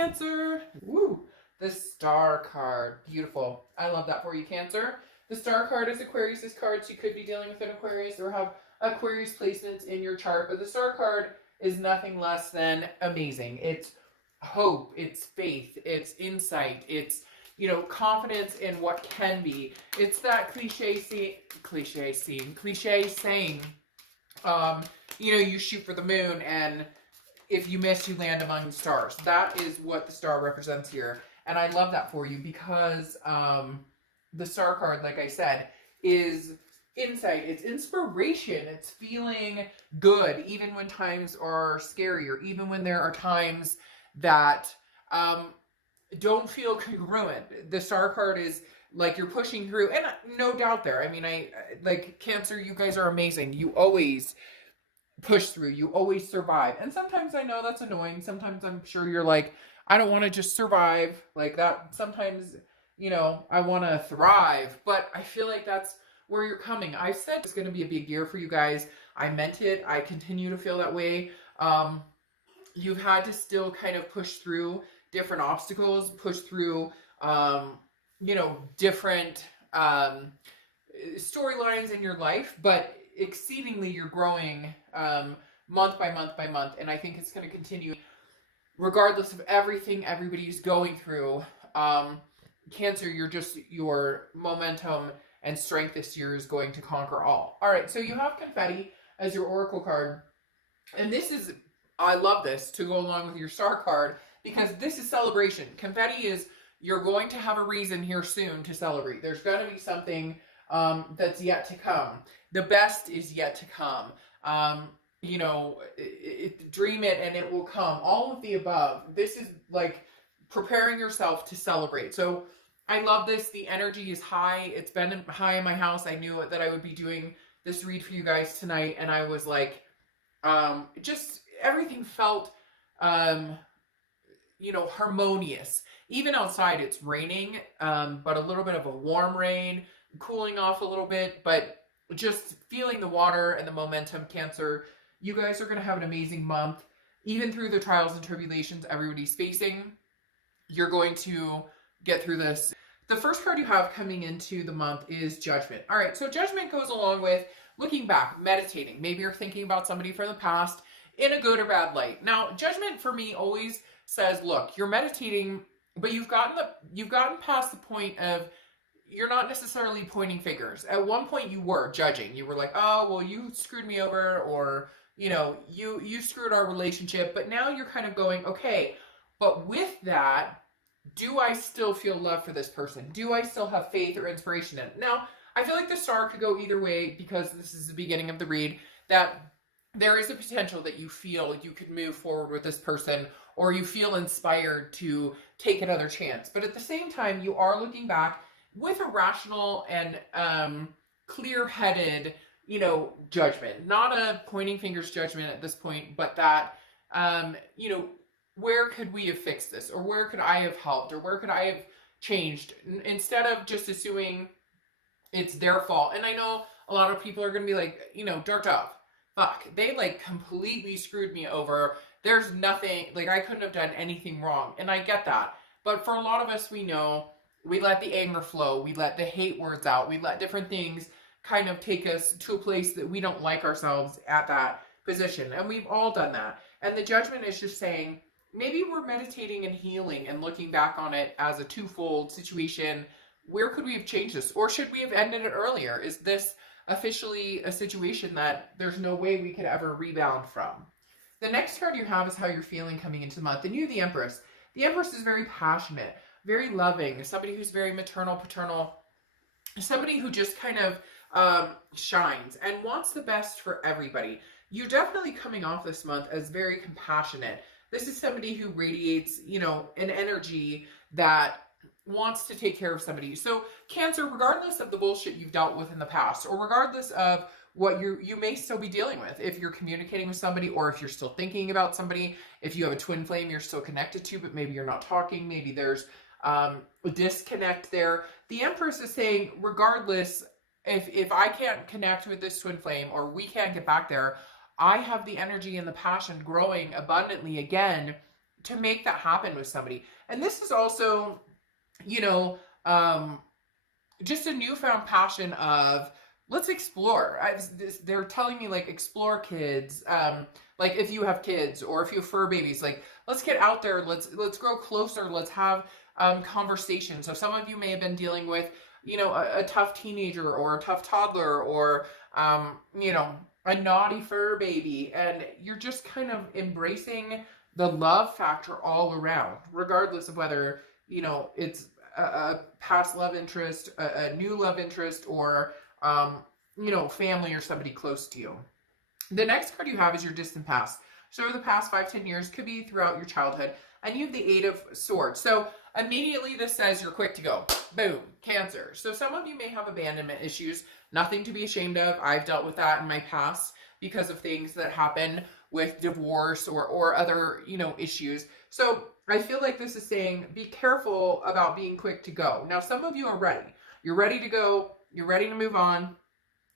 Cancer. Woo! The Star card. Beautiful. I love that for you, Cancer. The Star card is Aquarius's card, so you could be dealing with an Aquarius or have Aquarius placements in your chart. But the Star card is nothing less than amazing. It's hope, it's faith, it's insight, it's, you know, confidence in what can be. It's that cliche saying, you know, you shoot for the moon, and if you miss, you land among the stars. That is what the Star represents here. And I love that for you because the Star card, like I said, is insight, it's inspiration, it's feeling good, even when times are scary, or even when there are times that don't feel congruent. The Star card is like you're pushing through, and no doubt there. I mean, I like Cancer, you guys are amazing. You always push through, you always survive. And sometimes I know that's annoying. Sometimes I'm sure you're like, I don't want to just survive like that. Sometimes, you know, I want to thrive, but I feel like that's where you're coming. I said it's going to be a big year for you guys. I meant it. I continue to feel that way. You've had to still kind of push through different obstacles, push through, you know, different storylines in your life, but exceedingly you're growing month by month by month. And I think it's going to continue regardless of everything everybody's going through. Cancer, your momentum and strength this year is going to conquer all. All right, so you have Confetti as your Oracle card. And this is, I love this to go along with your Star card, because this is celebration. Confetti is, you're going to have a reason here soon to celebrate. There's going to be something that's yet to come. The best is yet to come. You know, dream it and it will come. All of the above. This is like preparing yourself to celebrate. So I love this. The energy is high. It's been high in my house. I knew that I would be doing this read for you guys tonight. And I was like, just everything felt, you know, harmonious. Even outside it's raining, but a little bit of a warm rain, cooling off a little bit, but just feeling the water and the momentum, Cancer. You guys are going to have an amazing month. Even through the trials and tribulations everybody's facing, you're going to get through this. The first card you have coming into the month is Judgment. All right, so Judgment goes along with looking back, meditating. Maybe you're thinking about somebody from the past in a good or bad light. Now, Judgment for me always says, look, you're meditating, but you've gotten past the point of, you're not necessarily pointing fingers. At one point you were judging. You were like, oh, well, you screwed me over, or, you know, you screwed our relationship. But now you're kind of going, okay, but with that, do I still feel love for this person? Do I still have faith or inspiration in it? Now, I feel like the Star could go either way, because this is the beginning of the read, that there is a potential that you feel you could move forward with this person, or you feel inspired to take another chance. But at the same time, you are looking back with a rational and clear-headed, you know, judgment. Not a pointing fingers judgment at this point, but that, you know, where could we have fixed this? Or where could I have helped? Or where could I have changed? Instead of just assuming it's their fault. And I know a lot of people are going to be like, you know, dark off. Fuck, they like completely screwed me over. There's nothing, like I couldn't have done anything wrong. And I get that. But for a lot of us, we know, we let the anger flow. We let the hate words out. We let different things kind of take us to a place that we don't like ourselves at that position. And we've all done that. And the Judgment is just saying, maybe we're meditating and healing and looking back on it as a twofold situation. Where could we have changed this? Or should we have ended it earlier? Is this officially a situation that there's no way we could ever rebound from? The next card you have is how you're feeling coming into the month. And you, the Empress. The Empress is very passionate, very loving, somebody who's very maternal, paternal, somebody who just kind of shines and wants the best for everybody. You're definitely coming off this month as very compassionate. This is somebody who radiates, you know, an energy that wants to take care of somebody. So Cancer, regardless of the bullshit you've dealt with in the past, or regardless of what you may still be dealing with, if you're communicating with somebody, or if you're still thinking about somebody, if you have a twin flame you're still connected to, but maybe you're not talking, maybe there's a disconnect there. The Empress is saying, regardless, if I can't connect with this twin flame, or we can't get back there, I have the energy and the passion growing abundantly again to make that happen with somebody. And this is also, you know, just a newfound passion of, let's explore. They're telling me, like, explore kids. Like, if you have kids or if you have fur babies, like, let's get out there. Let's grow closer. Let's have conversations. So some of you may have been dealing with, you know, a tough teenager or a tough toddler or, you know, a naughty fur baby. And you're just kind of embracing the love factor all around, regardless of whether, you know, it's a past love interest, a new love interest, or, you know, family or somebody close to you. The next card you have is your distant past. So over the past 5-10 years, could be throughout your childhood, and you have the Eight of Swords. So immediately this says you're quick to go. Boom, Cancer. So some of you may have abandonment issues, nothing to be ashamed of. I've dealt with that in my past because of things that happen with divorce or other, you know, issues. So I feel like this is saying, be careful about being quick to go. Now, some of you are ready. You're ready to go. You're ready to move on.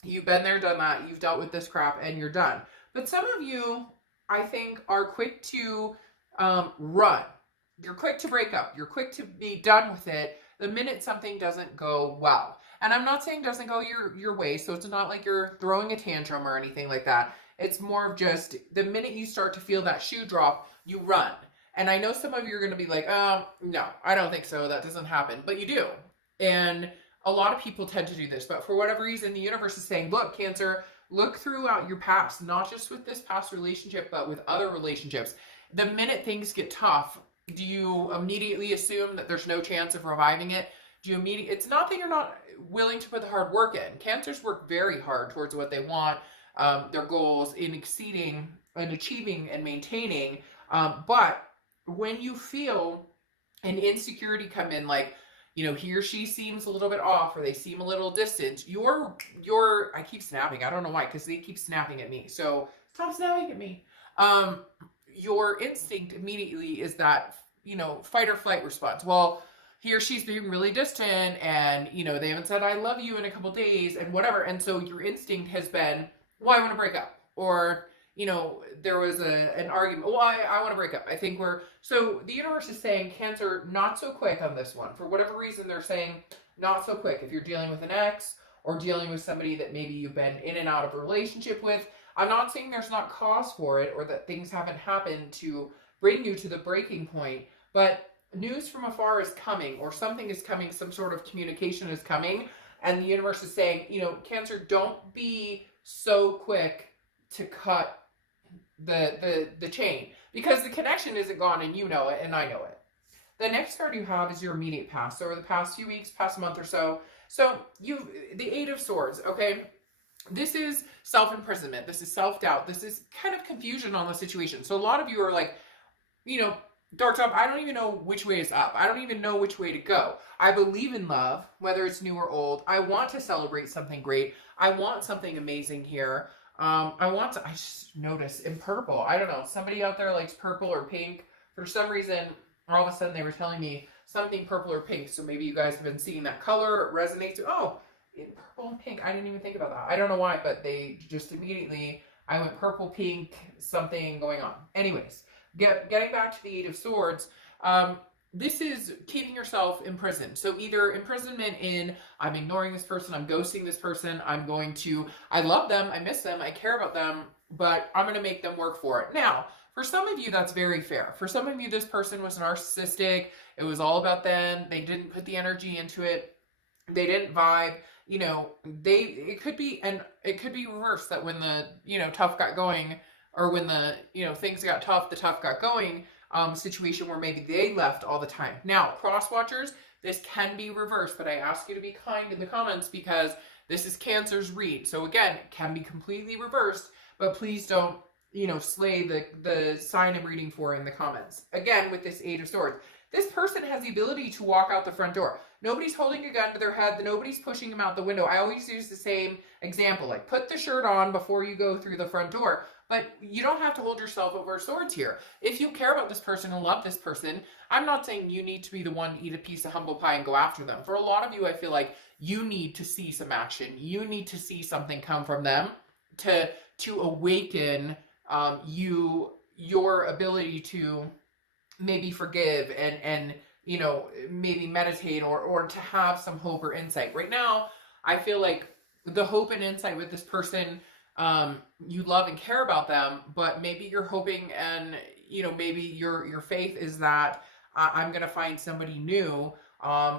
You've been there, done that. You've dealt with this crap and you're done. But some of you, I think, are quick to run. You're quick to break up. You're quick to be done with it the minute something doesn't go well. And I'm not saying doesn't go your way, so it's not like you're throwing a tantrum or anything like that. It's more of just the minute you start to feel that shoe drop, you run. And I know some of you are going to be like, no, I don't think so. That doesn't happen. But you do. And a lot of people tend to do this. But for whatever reason, the universe is saying, look, Cancer, look throughout your past, not just with this past relationship, but with other relationships. The minute things get tough, do you immediately assume that there's no chance of reviving it? Do you immediately? It's not that you're not willing to put the hard work in. Cancers work very hard towards what they want, their goals, in exceeding and achieving and maintaining. But when you feel an insecurity come in, like, you know, he or she seems a little bit off or they seem a little distant, I keep snapping. I don't know why, because they keep snapping at me. So stop snapping at me. Your instinct immediately is that, you know, fight or flight response. Well, he or she's being really distant and, you know, they haven't said I love you in a couple days and whatever. And so your instinct has been, well, I want to break up. Or, you know, there was an argument. Well, I want to break up. I think so the universe is saying, Cancer, not so quick on this one. For whatever reason, they're saying not so quick. If you're dealing with an ex or dealing with somebody that maybe you've been in and out of a relationship with, I'm not saying there's not cause for it or that things haven't happened to bring you to the breaking point, but news from afar is coming, or something is coming, some sort of communication is coming, and the universe is saying, you know, Cancer, don't be so quick to cut the chain, because the connection isn't gone and you know it and I know it. The next card you have is your immediate past. So over the past few weeks, past month or so. So the Eight of Swords, okay? This is self-imprisonment. This is self-doubt. This is kind of confusion on the situation. So a lot of you are like, you know, Dark Top, I don't even know which way is up. I don't even know which way to go. I believe in love, whether it's new or old. I want to celebrate something great. I want something amazing here. I just noticed in purple, I don't know, somebody out there likes purple or pink. For some reason, all of a sudden they were telling me something purple or pink. So maybe you guys have been seeing that color. It resonates. Oh, in purple and pink. I didn't even think about that. I don't know why, but they just immediately, I went purple, pink, something going on. Anyways, getting back to the Eight of Swords, this is keeping yourself imprisoned. So either imprisonment in, I'm ignoring this person, I'm ghosting this person, I love them, I miss them, I care about them, but I'm going to make them work for it. Now, for some of you, that's very fair. For some of you, this person was narcissistic. It was all about them. They didn't put the energy into it. They didn't vibe. You know, it could be reversed, that when the, you know, tough got going, or when the, you know, things got tough, the tough got going, situation where maybe they left all the time. Now, cross watchers, this can be reversed, but I ask you to be kind in the comments because this is Cancer's read. So again, it can be completely reversed, but please don't, you know, slay the sign I'm reading for in the comments. Again, with this Eight of Swords, this person has the ability to walk out the front door. Nobody's holding a gun to their head. Nobody's pushing them out the window. I always use the same example, like put the shirt on before you go through the front door. But you don't have to hold yourself over swords here. If you care about this person and love this person, I'm not saying you need to be the one to eat a piece of humble pie and go after them. For a lot of you, I feel like you need to see some action. You need to see something come from them to awaken your ability to maybe forgive and you know, maybe meditate or to have some hope or insight. Right now, I feel like the hope and insight with this person, you love and care about them, but maybe you're hoping and you know, maybe your faith is that I'm gonna find somebody new.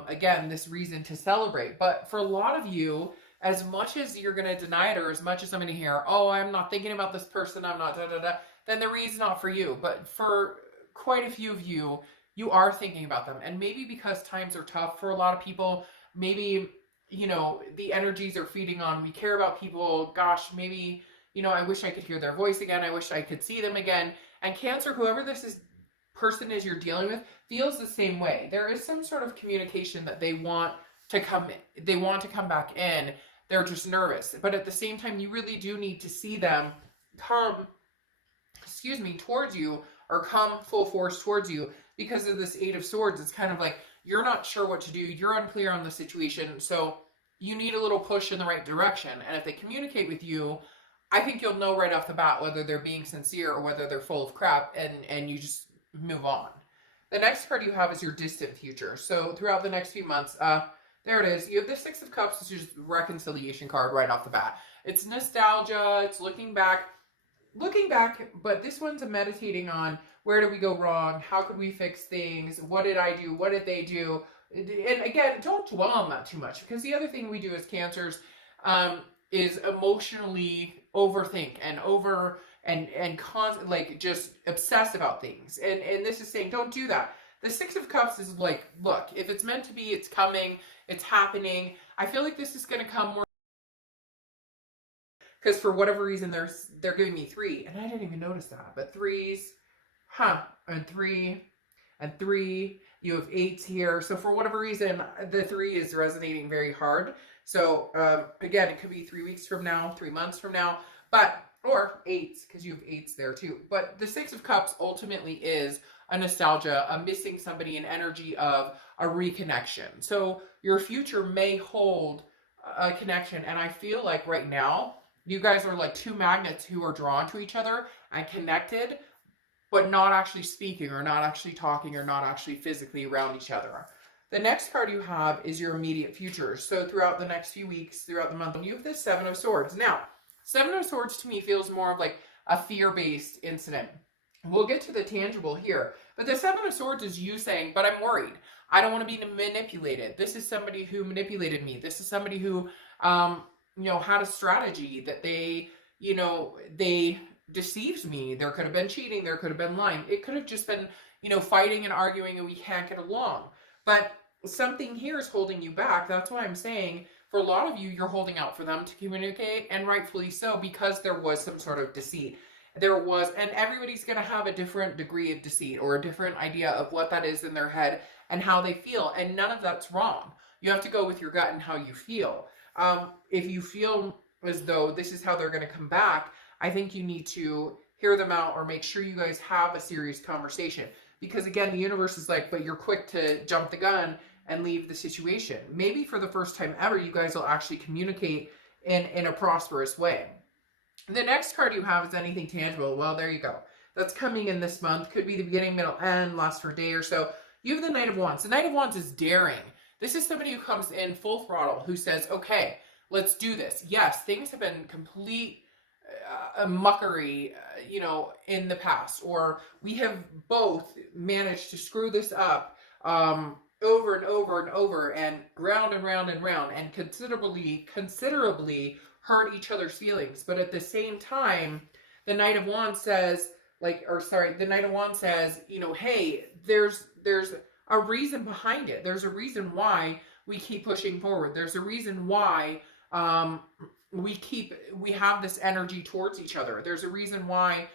Again, this reason to celebrate. But for a lot of you, as much as you're gonna deny it, or as much as I'm gonna hear, oh, I'm not thinking about this person, I'm not da da da, then the reason's not for you. But for quite a few of you, you are thinking about them. And maybe because times are tough for a lot of people, maybe, you know, the energies are feeding on, we care about people. Gosh, maybe, you know, I wish I could hear their voice again. I wish I could see them again. And Cancer, whoever this is, person is you're dealing with, feels the same way. There is some sort of communication that they want to come back in. They're just nervous. But at the same time, you really do need to see them come, excuse me, towards you, or come full force towards you. Because of this Eight of Swords, it's kind of like you're not sure what to do. You're unclear on the situation. So you need a little push in the right direction. And if they communicate with you, I think you'll know right off the bat whether they're being sincere or whether they're full of crap, and you just move on. The next card you have is your distant future. So throughout the next few months, there it is. You have the Six of Cups, which is reconciliation card right off the bat. It's nostalgia. It's looking back, but this one's a meditating on where did we go wrong? How could we fix things? What did I do? What did they do? And again, don't dwell on that too much, because the other thing we do as Cancers is emotionally overthink and like just obsess about things. And this is saying don't do that. The Six of Cups is like, look, if it's meant to be, it's coming, it's happening. I feel like this is going to come more because for whatever reason they're giving me 3, and I didn't even notice that. But 3s, and 3 and 3. You have 8s here. So for whatever reason, the 3 is resonating very hard. So again, it could be 3 weeks from now, 3 months from now, or 8s, because you have 8s there too. But the Six of Cups ultimately is a nostalgia, a missing somebody, an energy of a reconnection. So your future may hold a connection. And I feel like right now, you guys are like two magnets who are drawn to each other and connected, but not actually speaking or not actually talking or not actually physically around each other. The next card you have is your immediate future. So throughout the next few weeks, throughout the month, you have this Seven of Swords. Now, Seven of Swords to me feels more of like a fear-based incident. We'll get to the tangible here. But the Seven of Swords is you saying, but I'm worried. I don't want to be manipulated. This is somebody who manipulated me. This is somebody who, you know, had a strategy that they, you know, they deceived me. There could have been cheating. There could have been lying. It could have just been, you know, fighting and arguing and we can't get along. But something here is holding you back. That's why I'm saying for a lot of you, you're holding out for them to communicate, and rightfully so, because there was some sort of deceit. There was, and everybody's going to have a different degree of deceit or a different idea of what that is in their head and how they feel. And none of that's wrong. You have to go with your gut and how you feel. If you feel as though this is how they're going to come back, I think you need to hear them out or make sure you guys have a serious conversation. Because again, the universe is like, but you're quick to jump the gun and leave the situation. Maybe for the first time ever, you guys will actually communicate in a prosperous way. The next card you have is anything tangible. Well, there you go. That's coming in this month. Could be the beginning, middle, end, lasts for a day or so. You have the Knight of Wands. The Knight of Wands is daring. This is somebody who comes in full throttle, who says, okay, let's do this. Yes, things have been complete muckery, you know, in the past, or we have both managed to screw this up over and over and over and round and round and round and considerably hurt each other's feelings. But at the same time, the Knight of Wands says, the Knight of Wands says, you know, hey, there's a reason behind it. There's a reason why we keep pushing forward. There's a reason why we have this energy towards each other. There's a reason why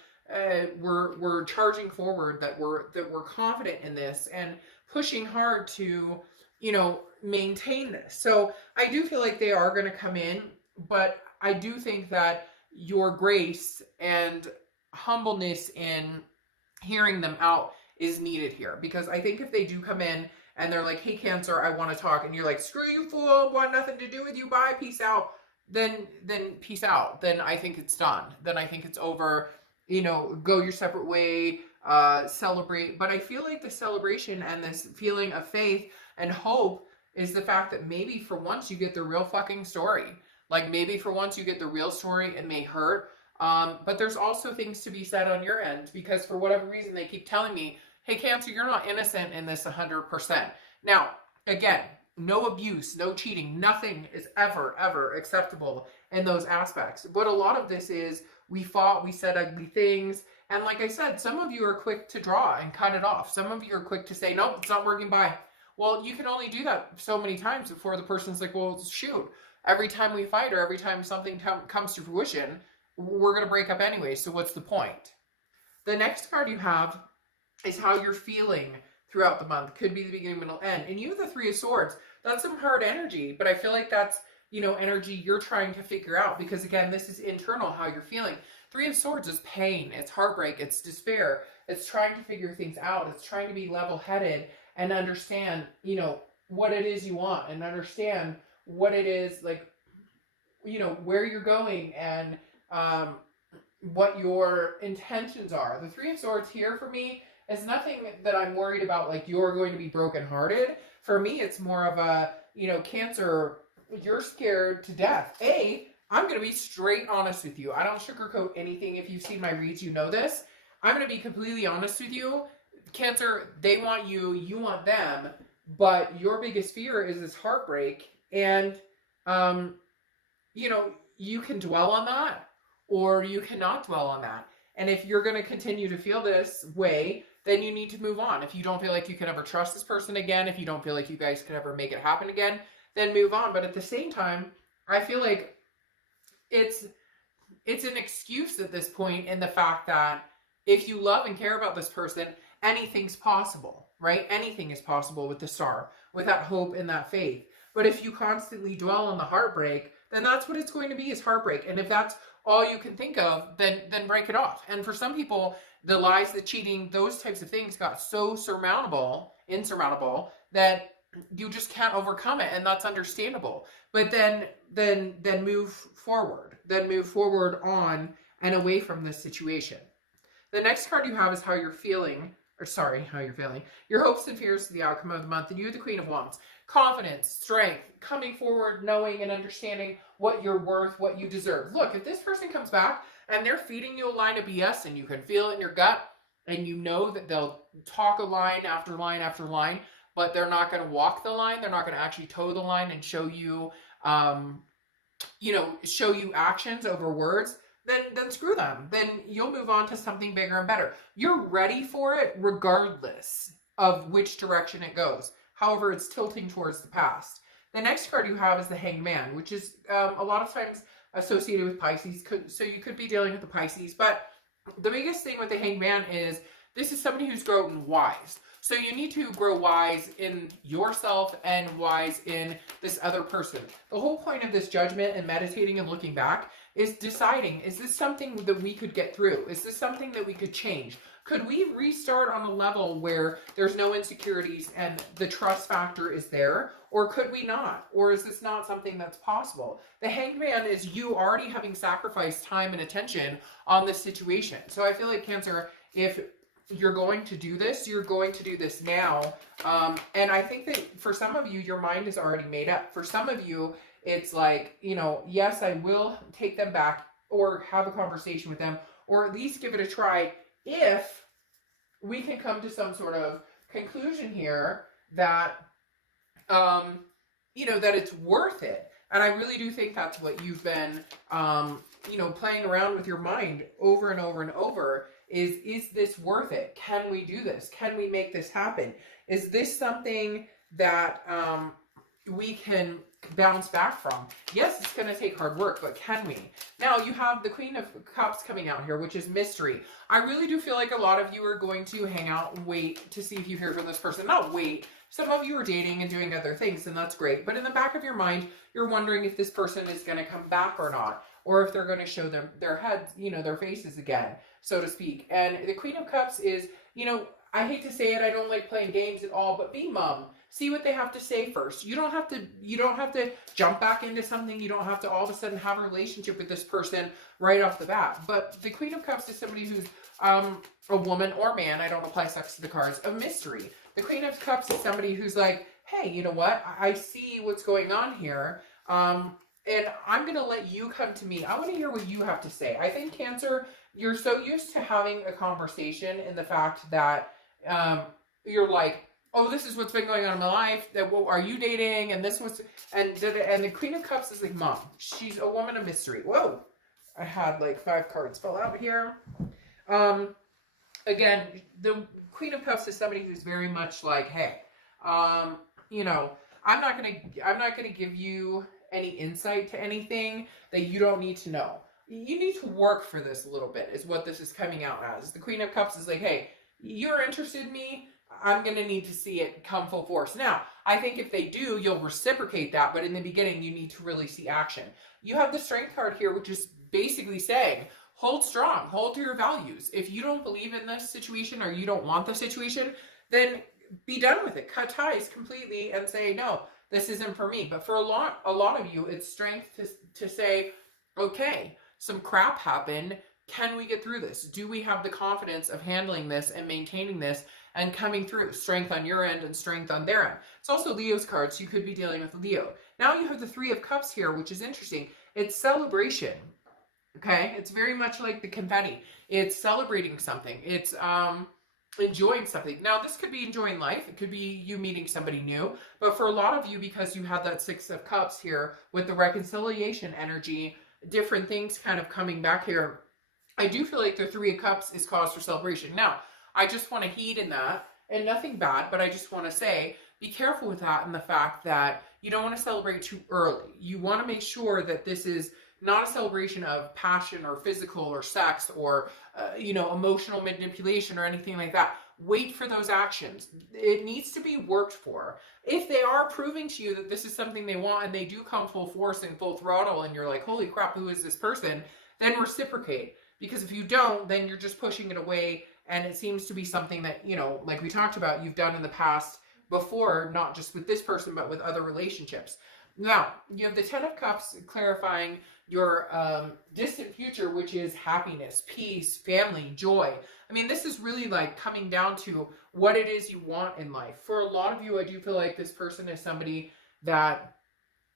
we're charging forward, that we're confident in this and pushing hard to, you know, maintain this. So I do feel like they are going to come in, but I do think that your grace and humbleness in hearing them out is needed here. Because I think if they do come in and they're like, hey, Cancer, I want to talk, and you're like, screw you, fool, want nothing to do with you, bye, peace out, then peace out. Then I think it's done. Then I think it's over. You know, go your separate way. celebrate. But I feel like the celebration and this feeling of faith and hope is the fact that maybe for once you get the real fucking story. Like maybe for once you get the real story. It may hurt. But there's also things to be said on your end, because for whatever reason they keep telling me, hey, Cancer, you're not innocent in this 100%. Now, again, no abuse, no cheating, nothing is ever acceptable in those aspects. But a lot of this is we fought, we said ugly things. And like I said, some of you are quick to draw and cut it off. Some of you are quick to say, nope, it's not working, bye. Well, you can only do that so many times before the person's like, well, shoot, every time we fight or every time something comes to fruition, we're going to break up anyway. So what's the point? The next card you have is how you're feeling throughout the month. Could be the beginning, middle, end. And you have the Three of Swords. That's some hard energy, but I feel like that's, you know, energy you're trying to figure out, because again, this is internal, how you're feeling. Three of Swords is pain, it's heartbreak, it's despair, it's trying to figure things out, it's trying to be level-headed and understand, you know, what it is you want and understand what it is, like, you know, where you're going and what your intentions are. The Three of Swords here for me is nothing that I'm worried about, like you're going to be brokenhearted. For me, it's more of a, you know, Cancer, you're scared to death. I'm going to be straight honest with you. I don't sugarcoat anything. If you've seen my reads, you know this. I'm going to be completely honest with you. Cancer, they want you, you want them, but your biggest fear is this heartbreak. And, you know, you can dwell on that or you cannot dwell on that. And if you're going to continue to feel this way, then you need to move on. If you don't feel like you can ever trust this person again, if you don't feel like you guys can ever make it happen again, then move on. But at the same time, I feel like it's an excuse at this point, in the fact that if you love and care about this person, anything's possible, right? Anything is possible with the Star, with that hope and that faith. But if you constantly dwell on the heartbreak, then that's what it's going to be, is heartbreak. And if that's all you can think of, then break it off. And for some people, the lies, the cheating, those types of things got so insurmountable, that you just can't overcome it, and that's understandable. But then move forward. Then move forward on and away from this situation. The next card you have is how you're feeling, your hopes and fears for the outcome of the month. And you have the Queen of Wands. Confidence, strength, coming forward, knowing and understanding what you're worth, what you deserve. Look, if this person comes back and they're feeding you a line of BS and you can feel it in your gut, and you know that they'll talk a line after line after line, but they're not going to walk the line, they're not going to actually toe the line and show you, show you actions over words, then screw them. Then you'll move on to something bigger and better. You're ready for it regardless of which direction it goes. However, it's tilting towards the past. The next card you have is the Hanged Man, which is a lot of times associated with Pisces. So you could be dealing with the Pisces. But the biggest thing with the Hanged Man is this is somebody who's grown wise. So you need to grow wise in yourself and wise in this other person. The whole point of this judgment and meditating and looking back is deciding, is this something that we could get through? Is this something that we could change? Could we restart on a level where there's no insecurities and the trust factor is there? Or could we not? Or is this not something that's possible? The Hanged Man is you already having sacrificed time and attention on this situation. So I feel like, Cancer, if you're going to do this, you're going to do this now. And I think that for some of you, your mind is already made up. For some of you, it's like, you know, yes, I will take them back or have a conversation with them, or at least give it a try if we can come to some sort of conclusion here that, that it's worth it. And I really do think that's what you've been, playing around with your mind over and over and over. Is this worth it? Can we do this? Can we make this happen? Is this something that we can bounce back from? Yes, it's going to take hard work, but can we? Now you have the Queen of Cups coming out here, which is mystery. I really do feel like a lot of you are going to hang out and wait to see if you hear from this person. Not wait. Some of you are dating and doing other things, and that's great. But in the back of your mind, you're wondering if this person is going to come back or not, or if they're going to show them their heads, their faces again, so to speak. And the Queen of Cups is, I hate to say it, I don't like playing games at all, but be mum. See what they have to say first. You don't have to jump back into something. You don't have to all of a sudden have a relationship with this person right off the bat. But the Queen of Cups is somebody who's a woman or man, I don't apply sex to the cards, of mystery. The Queen of Cups is somebody who's like, hey, you know what? I see what's going on here. And I'm going to let you come to me. I want to hear what you have to say. I think Cancer, you're so used to having a conversation in the fact that you're like, oh, this is what's been going on in my life. That, well, are you dating? And this was, and the Queen of Cups is like, mom, she's a woman of mystery. Whoa. I had like 5 cards fall out here. Again, the Queen of Cups is somebody who's very much like, hey, you know, I'm not gonna give you any insight to anything that you don't need to know. You need to work for this a little bit, is what this is coming out as. The Queen of Cups is like, hey, you're interested in me, I'm gonna need to see it come full force. Now, I think if they do, you'll reciprocate that, but in the beginning, you need to really see action. You have the Strength card here, which is basically saying, hold strong, hold to your values. If you don't believe in this situation or you don't want the situation, then be done with it. Cut ties completely and say, no, this isn't for me. But for a lot of you, it's strength to say, okay, some crap happened. Can we get through this? Do we have the confidence of handling this and maintaining this and coming through? Strength on your end and strength on their end. It's also Leo's card, so you could be dealing with Leo. Now you have the 3 of Cups here, which is interesting. It's celebration. Okay, it's very much like the confetti. It's celebrating something. It's enjoying something. Now, this could be enjoying life. It could be you meeting somebody new. But for a lot of you, because you have that 6 of Cups here with the reconciliation energy, different things kind of coming back here, I do feel like the 3 of Cups is cause for celebration. Now, I just want to heed in that, and nothing bad, but I just want to say, be careful with that and the fact that you don't want to celebrate too early. You want to make sure that this is not a celebration of passion or physical or sex or, you know, emotional manipulation or anything like that. Wait for those actions. It needs to be worked for. If they are proving to you that this is something they want and they do come full force and full throttle and you're like, holy crap, who is this person? Then reciprocate. Because if you don't, then you're just pushing it away, and it seems to be something that, you know, like we talked about, you've done in the past before, not just with this person, but with other relationships. Now, you have the 10 of Cups clarifying your distant future, which is happiness, peace, family, joy. I mean, this is really like coming down to what it is you want in life. For a lot of you, I do feel like this person is somebody that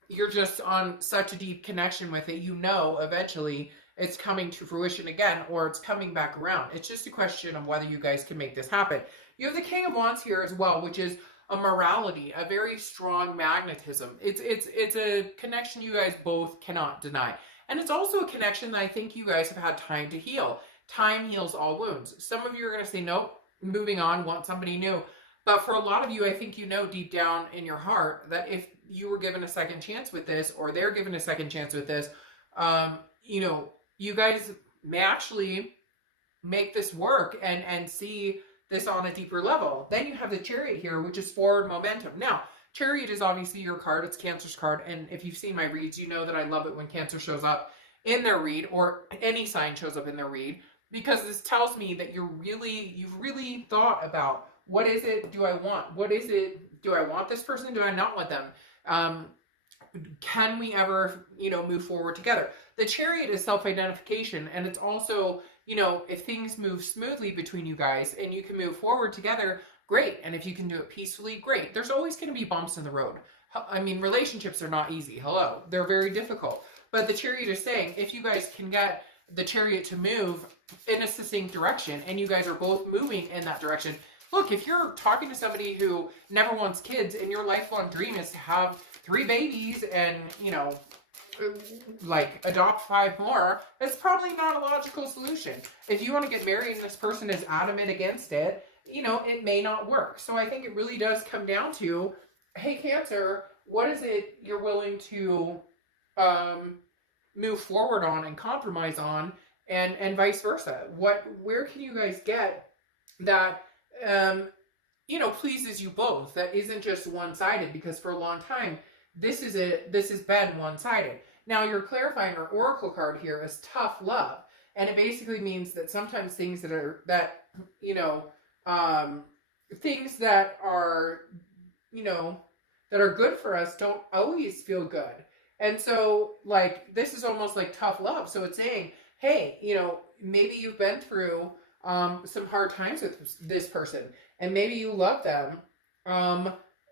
you're just on such a deep connection with it. You know, eventually it's coming to fruition again, or it's coming back around. It's just a question of whether you guys can make this happen. You have the King of Wands here as well, which is a morality, a very strong magnetism. It's a connection you guys both cannot deny. And it's also a connection that I think you guys have had time to heal. Time heals all wounds. Some of you are going to say, nope, moving on, want somebody new. But for a lot of you, I think you know deep down in your heart that if you were given a second chance with this, or they're given a second chance with this, you know, you guys may actually make this work and see this on a deeper level. Then you have the Chariot here, which is forward momentum. Now, Chariot is obviously your card. It's Cancer's card. And if you've seen my reads, you know that I love it when Cancer shows up in their read, or any sign shows up in their read, because this tells me that you've really thought about, what is it do I want? What is it? Do I want this person? Do I not want them? Can we ever, you know, move forward together? The Chariot is self-identification, and it's also, you know, if things move smoothly between you guys and you can move forward together, great. And if you can do it peacefully, great. There's always going to be bumps in the road. I mean, relationships are not easy. Hello. They're very difficult. But the Chariot is saying, if you guys can get the Chariot to move in a succinct direction, and you guys are both moving in that direction. Look, if you're talking to somebody who never wants kids and your lifelong dream is to have 3 babies and, you know, like adopt 5 more, it's probably not a logical solution. If you want to get married and this person is adamant against it, you know, it may not work. So I think it really does come down to, hey, Cancer, what is it you're willing to move forward on and compromise on, and vice versa? Where can you guys get that, you know, pleases you both, that isn't just one-sided? Because for a long time, this has been one-sided. Now, you're clarifying our Oracle card here as tough love. And it basically means that sometimes things that are good for us don't always feel good. And so, like, this is almost like tough love. So it's saying, hey, you know, maybe you've been through some hard times with this person, and maybe you love them.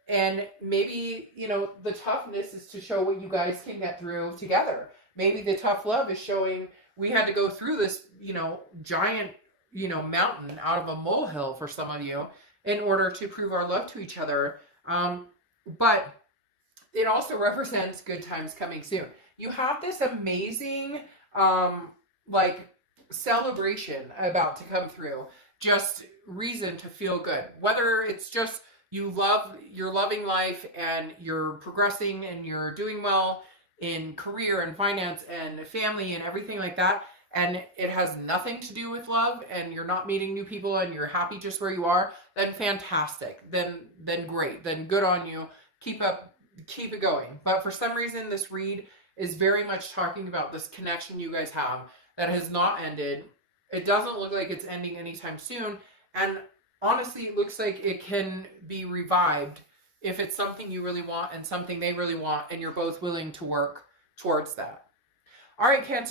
And maybe, you know, the toughness is to show what you guys can get through together. Maybe the tough love is showing we had to go through this, you know, giant, you know, mountain out of a molehill for some of you in order to prove our love to each other. But it also represents good times coming soon. You have this amazing, like, celebration about to come through. Just reason to feel good. Whether it's just you're loving life and you're progressing and you're doing well in career and finance and family and everything like that, and it has nothing to do with love, and you're not meeting new people and you're happy just where you are, then fantastic. Then great. Then good on you. Keep it going. But for some reason, this read is very much talking about this connection you guys have that has not ended. It doesn't look like it's ending anytime soon. And honestly, it looks like it can be revived if it's something you really want and something they really want, and you're both willing to work towards that. All right, Cancer.